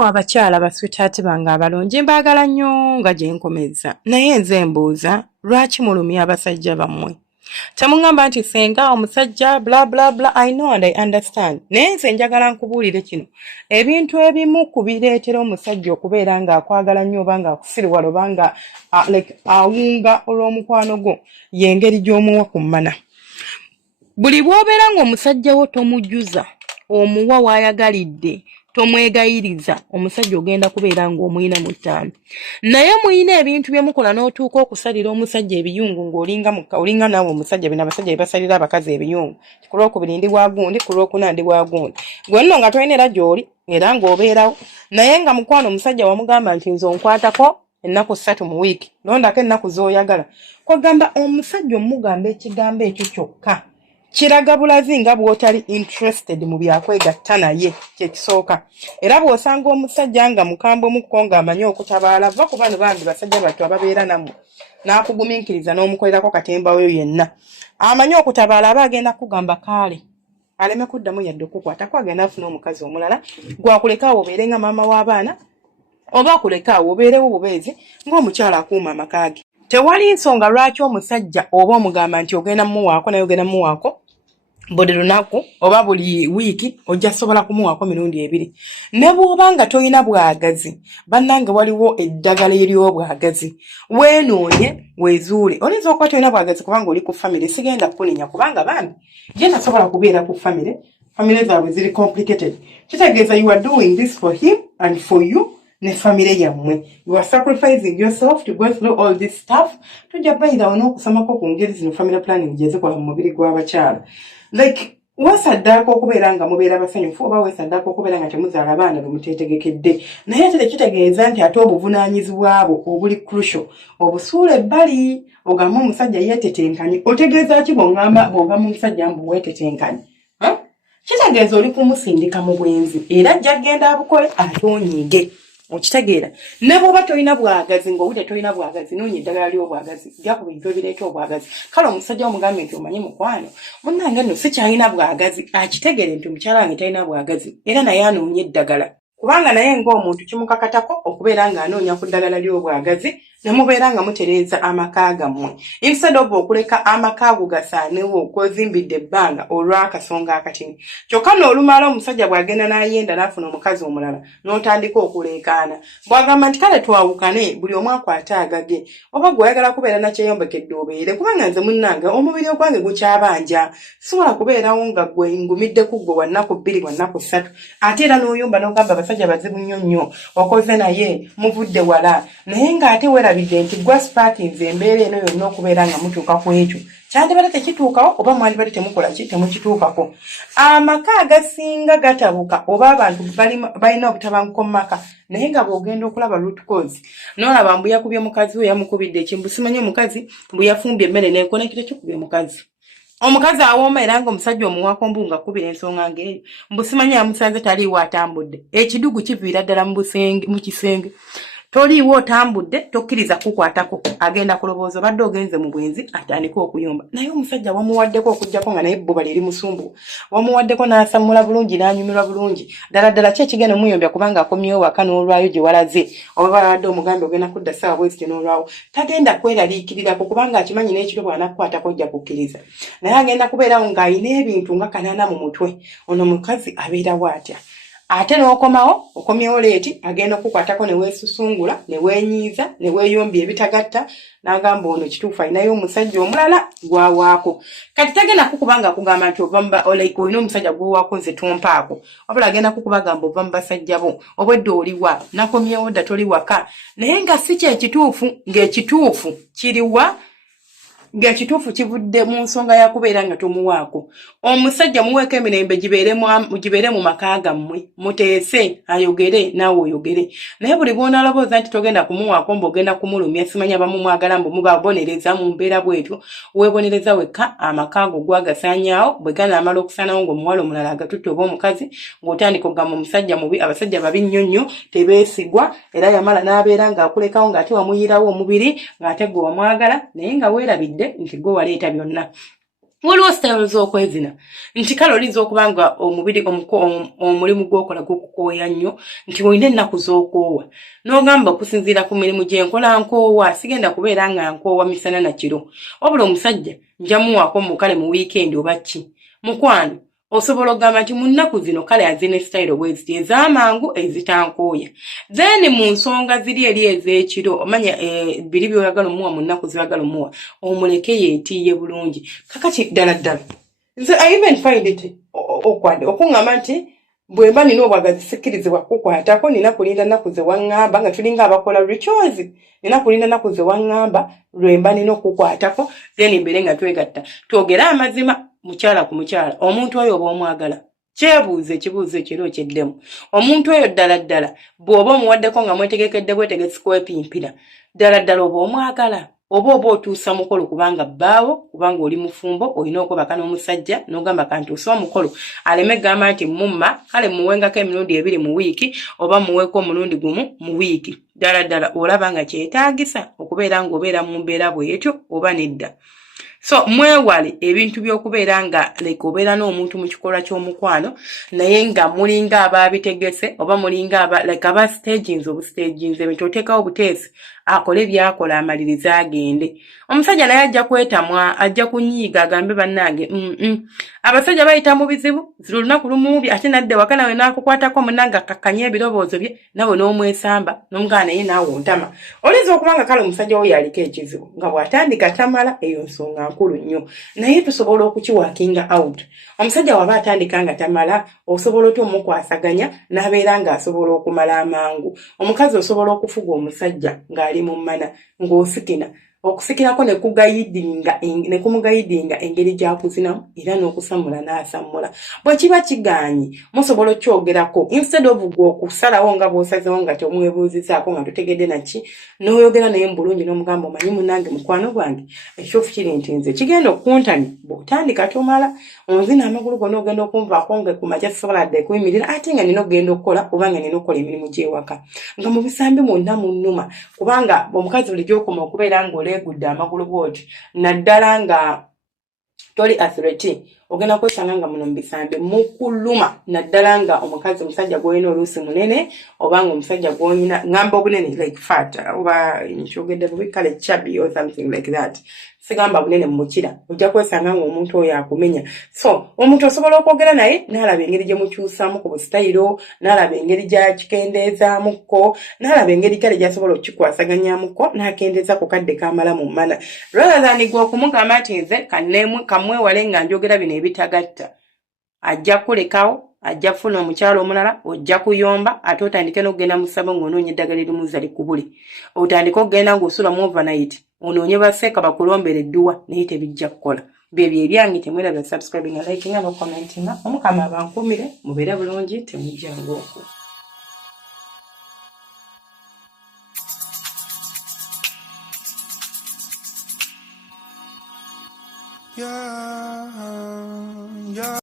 mu abakyala baswitaati bange abalungi mbaagala nnyo nga gye nkomeza naye nze mbuuza lwaki mulumya abasajja bammwe temuŋŋamba nti senga omusajja bla bla bla I know and I understand naye nze njagala nkubuulire kino ebintu ebimu ku bireetera omusajja okubeera ng'akwagala nnyo oba ng'akusiriwala oba nga awunga olw'omukwano gwo y'engeri gy'omuwa ku mmana. Buli bw'obeera ng'omusajja wo tomujjuza omuwa w'ayagalidde tomwegayiriza omusajja ogenda kubeera ng'omuyina mu ttaano naye muyina ebintu bye mukola n'otuuka okusalira omusajja ebiyungu ng'olinga naawe omusajja bino abasajja bye basalira abakazi ebiyungu ku lwokubiri ndi bwa gundi ku lwokuna ndi bwa gundi gwe nno nga tolina era gy'oli era ng'obeerawo naye nga mukwano omusajja wamugamba nti nze onkwatako ennaku 3 mu wiiki londako ennaku z'oyagala kwagamba omusajja omugamba ekigambo ekyo kyokka kiraga bulazi nga bw'otali interested mu byakwegatta naye kyekisooka era bw'osanga omusajja nga mukambwe mukko ng'amanyi okutabaala va ku bano bambi basajja battu ababeera nammwe n'akugumiikiriza n'omukolerako katemba we yenna amanyi okutabaala aba agenda kugamba kaale aleme kuddamu yadde okukwatako agenda afuna omukazi omulala gwakulekaawo obeere nga maama w'abaana oba akulekaawo obeerewo bubeezi ng'omukyala akuuma amaka ge. Tewali nsonga lwaki omusajja oba omugamba nti ogenda mumuwaako naye ogenda mumuwaako buli lunaku oba buli wiiki ojja sobola kumuwaako mirundi 2 ne bw'oba nga toyina bwagazi bannange waliwo eddagala ery'obwagazi weenoonye weezuule oyinza okuba toyina bwagazi kubanga oli ku famire sigenda kunenya kubanga bambi gye nasobola kubeera ku famire zaabwe ziri complicated kitegeeza you are doing this for him and for you ne family yammwe you are sacrificing yourself to go through all this stuff tujja bayirawo n'okusomako ku ngeri zino family planning gye zikola mu mubiri gw'abakyala like weesaddaako okubeera nga mubeera basanyufu oba weesaddaako okubeera nga temuzaala baana bemuteetegekedde naye ate tekitegeeza nti ate obuvunaanyizibwa bwo obuli crucial obusuula ebbali ogamba omusajja yeetetenkanye otegeeza ki bw'ogamba omusajja mbu weetetenkanye kitegeeza oli kumusindika mu bwenzi era ajja genda abukole ate onyiige okitegeera ne bw'oba tolina bwagazi ng'owulire tolina bwagazi noonya eddagala ly'obwagazi jaku bintu ebireeta obwagazi kale omusajja omugambe nti omanyi mukwano munnange nno sikyalina bwagazi akitegere nti omukyala wange talina bwagazi era naye anoonya eddagala kubanga naye ng'omuntu kimukakatako okubeera ng'anoonya ku ddagala ly'obwagazi ne mubeera nga mutereeza amaka gammwe instead of okuleka amaka ago gasaanewo okwezimbidde ebbanga olw'akasonga akatini kyokka n'olumala omusajja bw'agenda n'ayenda n'afuna omukazi omulala n'otandika okuleekaana bw'agamba nti kale twawukane buli omu akwate agage oba gw'oyagala kubeera nakyeyombekedde obeere kubanga nze munnange omubiri ogwange gukyabanja sisobola kubeerawo nga gwe ngumiddeku gwe wa nnaku 2 wa nnaku 3 ate era n'oyumba n'ogamba abasajja bazibu nnyo okoze naye muvudde wala naye ng'ate werabidde nti gwa sparkings embeera eno yonna okubeera nga mutuuka ku ekyo kyandibadde tekituukawo oba mwandibadde temukola ki temukituukako amaka agasinga gatabuka oba abantu balina obutabanguko mu maka naye nga bw'ogenda okulaba root cause n'olaba mbu yakubye mukazi we yamukubidde ekimbu simanyi omukazi mbu yafumbye emmere n'enkonekire kikubye mukazi omukazi awooma era ng'omusajja omuwaako mbu nga kubira ensonga ng'eyo mbu simanyi yamusanze taliiwo atambudde ekidugu kiviira ddala mu kisenge toliiwo otambudde tokkiriza kukwatako agenda kulobooza obadde ogenze mu bwenzi atandika okuyomba naye omusajja wamuwaddeko okujjako nga naye bbuba liri musumbu wamuwaddeko n'asamula bulungi n'anyumirwa bulungi ddala ki ekigenda omuyombya kubanga akomyewo waka n'olwayo gye walaze oba balabadde omugambi ogenda kudda ssaawa bweziti n'olwawo tagenda kweraliikirirako kubanga akimanyi n'ekiro bw'anakukwatako ojja kukkiriza naye agenda kubeerawo ng'ayina ebintu nga 8 mu mutwe ono mukazi abeerawo atya ate n'okomawo okomyewo leeti agenda okukwatako ne weesusungula ne weenyiiza ne weeyombya ebitagatta n'agamba ono kituufu alinayo omusajja omulala gwawaako kati tagenda kukubanga akugamba nti olina omusajja gwowaako nze tompaako wabula agenda kukubagamba ova mu basajja bo obwedde oliwa nakomyewo dda toli waka naye nga si kyekituufu ng'ekituufu kiriwa ng'ekituufu kivudde mu nsonga ya kubeera nga tomuwaako omusajja muweeko emirembe gibeere mu maka gammwe muteese ayogere naawe oyogere naye buli bw'onalabooza nti togenda kumuwaako mb'ogenda kumulumya simanyi abamumwagala mbu mubabonereza mu mbeera bwetyo weebonereza wekka amaka ago gwagasaanyaawo bwe ganaamala okusaanawo ng'omuwala omulala agatutte oba omukazi ng'otandika okugamba omusajja mubi abasajja babi nnyo nnyo tebeesigwa era yamala n'abeera ng'akulekawo ng'ate wamuyirawo omubiri ng'ate gwe wamwagala naye nga weerabidde nti gwe waleeta byonna waliwo style z'okwezina nti kale oliza okuba nga omubiri omulimu gw'okola gukukooya nnyo nti olina ennaku z'okoowa n'ogamba okusinziira ku mirimu gye nkola nkoowa sigenda kubeera nga nkoowa misana na kiro wabula omusajja njamuwaako mu kale mu wiikendi oba ki mukwano osobola okugamba nti mu nnaku zino kale azina style bweziti ez'amangu ezitankooya then mu nsonga ziri eri ez'ekiro omanya biri by'oyagala omuwa mu nnaku z'oyagala omuwa omuleke yeetiiye bulungi kakati ddala ddala nze I even find it awkward okuŋŋamba nti bwe mba nina obwagazi sikkirizibwa kukwatako nina kulinda nnaku ze waŋŋamba nga tulinga abakola rituals nina kulinda nnaku ze waŋŋamba lwe mba nina okukwatako then mbeere nga twegatta twogere amazima mukyala ku mukyala omuntu oyo oba omwagala kyebuuze ekibuuzo ekiro kyeddemu omuntu oyo ddala ddala bw'oba omuwaddeko nga mwetegekedde bwetegesi kwepimpira ddala ddala oba omwagala oba otuusa mukolo kubanga bbaawo kubanga oli mufumbo olina okwebaka n'omusajja n'ogamba kantuusa omukolo aleme gamba nti mumma kale muwengako emirundi 2 mu wiiki oba muweeko omulundi gumu mu wiiki ddala ddala olaba nga kyetaagisa okubeera ng'obeera mu mbeera bw'etyo oba nedda so mwewale ebintu by'okubeera nga like obeera n'omuntu mu kikolwa ky'omukwano naye nga mulinga abaabitegese oba mulinga like aba stagings ebintu oteekawo buteesi akole byakola amaliriza agende omusajja naye ajja kwetamwa ajja kunyiiga agambe bannange abasajja bayita mu bizibu ziri olunaku lumubi ate nadde waka nawe n'akukwatako munnange akakkanya ebirowoozo bye nawe n'omwesamba n'omugana naye naawe ontama oliza okubanga kale omusajja wo yaliko ekizibu nga bw'atandika tamala eyo nsonga nkulu nnyo naye tusobola okukiwaakinga out omusajja waba atandika nga tamala osobola otya omukwasaganya n'abeera ng'asobola okumala amangu omukazi osobola okufuga omusajja ng'ali mu mmana ng'osikina okusikirako nekumugayidinga engeri gy'akuzinamu era n'okusamula n'asamula bwe kiba kigaanyi musobola okyogerako instead of okusalawo nga bw'osazewo nga tomwebuuzizaako nga totegedde naki n'oyogera naye mu bulungi n'omugamba omanyi munnange mukwano gwange ekyofu kiri nti nze kigenda okuntami bw'otandika tomala onzina amagulu gonna ogenda okunvaako nga ku makya sisobola dde kuyimirira ate nga nina okugenda okukola oba nga nina okukola emirimu gy'ewaka nga mu bisambi mwonna munnuma kubanga omukazi buli gy'okoma okubeera ng'oleegudde amagulu bw'oti naddala nga toli athlete ogenda kwesanga nga muno mu bisambi mukuluma naddala nga omusajja gw'olina oluusi munene oba nga omusajja gw'olina ngamba obunene like fat oba nkyogedde bubi kale chubby or something like that sigamba bunene mukira ojja kwesanga nga omuntu oyo akumenya so omuntu osobola okwogera naye n'alaba engeri gye mukyusaamu ku busitayiro n'alaba engeri gyakikendeezaamuko n'alaba engeri kale gy'asobola okukikwasaganyamuko n'akendeeza ku kadde kamala mu mmana rather than gwe okumugamba nti nze kamwewale nga njogera bino ebitagatta ajja kulekawo ajja kufuna omukyalo omulala ojja kuyomba ate otandike n'okugenda mu ssabo ng'onoonya eddagala erimuza likubule otandike okugenda ng'osula mu overnight onoonye baseeka bakulombera edduwa naye tebijja kukola byebyo ebyange temwerabya subscribing nga liking nga commentinga omukama abankumire mubeere bulungi temujjanga okwo Yeah.